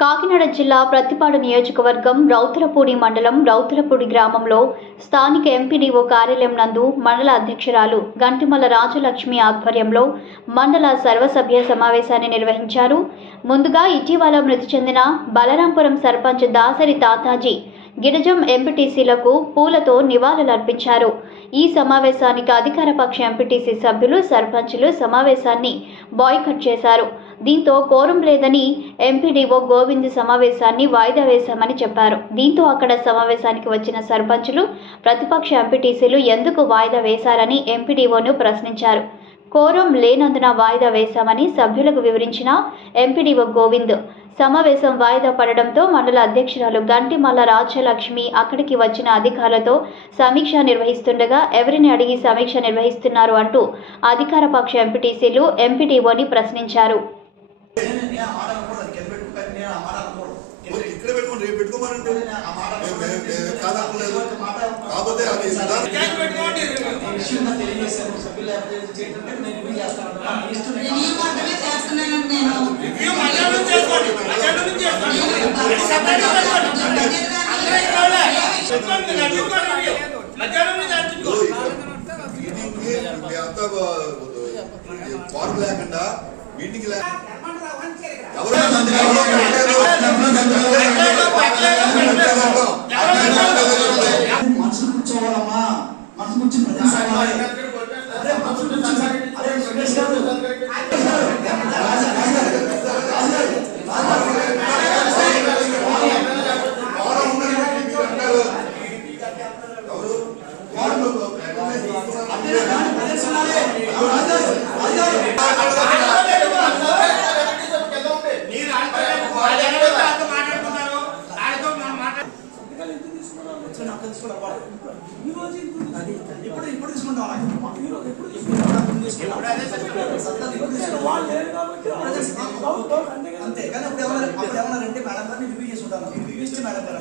కాకినాడ జిల్లా ప్రత్తిపాడు నియోజకవర్గం రౌతులపూడి మండలం రౌతులపూడి గ్రామంలో స్థానిక ఎంపీడీఓ కార్యాలయం నందు మండల అధ్యక్షురాలు గంటిమల్ల రాజలక్ష్మి ఆధ్వర్యంలో మండల సర్వసభ్య సమావేశాన్ని నిర్వహించారు. ముందుగా ఇటీవల మృతి చెందిన బలరాంపురం సర్పంచ్ దాసరి తాతాజీ గిరిజం ఎంపీటీసీలకు పూలతో నివాళులర్పించారు. ఈ సమావేశానికి అధికార పక్ష ఎంపీటీసీ సభ్యులు సర్పంచులు సమావేశాన్ని బాయ్కట్ చేశారు. దీంతో కోరం లేదని ఎంపీడీఓ గోవింద్ సమావేశాన్ని వాయిదా వేశామని చెప్పారు. దీంతో అక్కడ సమావేశానికి వచ్చిన సర్పంచులు ప్రతిపక్ష ఎంపీటీసీలు ఎందుకు వాయిదా వేశారని ఎంపీడీఓను ప్రశ్నించారు. కోరం లేనందున వాయిదా వేశామని సభ్యులకు వివరించిన ఎంపీడీఓ గోవింద్ సమావేశం వాయిదా పడడంతో మండల అధ్యక్షురాలు గంటిమల్ల రాజ్యలక్ష్మి అక్కడికి వచ్చిన అధికారులతో సమీక్ష నిర్వహిస్తుండగా ఎవరిని అడిగి సమీక్ష నిర్వహిస్తున్నారు అంటూ అధికార పక్ష ఎంపీటీసీలు ఎంపీడీఓని ప్రశ్నించారు. లేకుండా మీటింగ్ మనసు కూర్చోవాలమ్మా, మనసు కూర్చి ఇప్పుడు తీసుకుంటాం అంతే. కానీ అప్పుడు ఏమన్నారంటే మేడం గారిని రివ్యూ చేసుకుంటాను, రివ్యూ ఇచ్చి మేడం గారు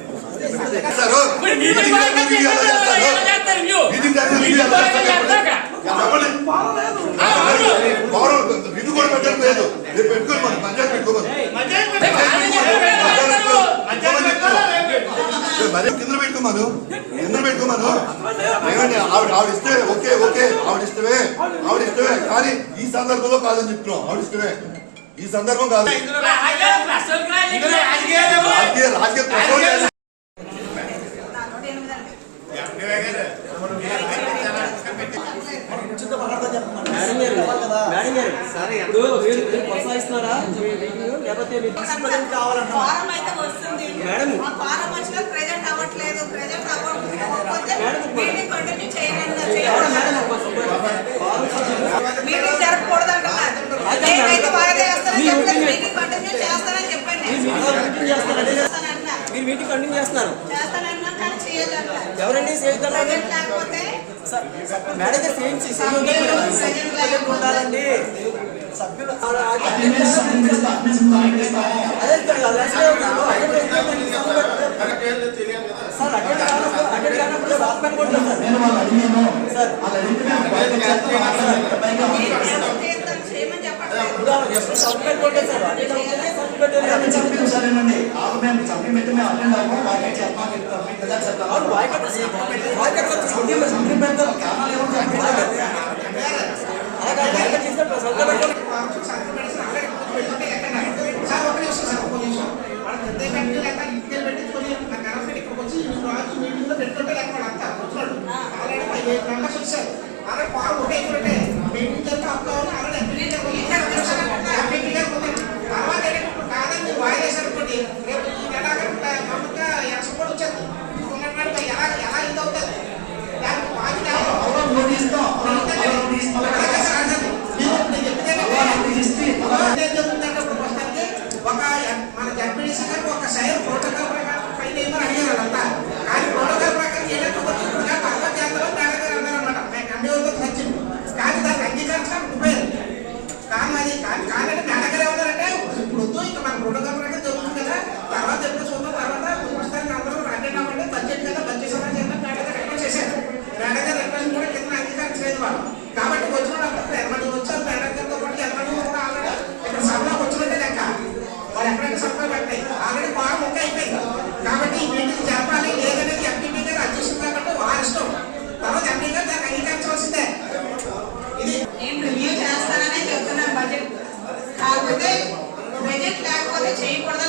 కింద పెట్టుకోమను ఆవిడిస్తే ఓకే ఆవిడిస్తే కానీ ఈ సందర్భంలో కాదని చెప్తున్నాం. ఆవిడిస్తే ఈ సందర్భం కాదు. మీటింగ్ కంటిన్యూ చేస్తున్నారు. ఎవరండి మేడం ఉండాలండి సభ్యులు సార్ అక్కడ కానప్పుడు సాఫ్ట్వేర్ చేయకూడదని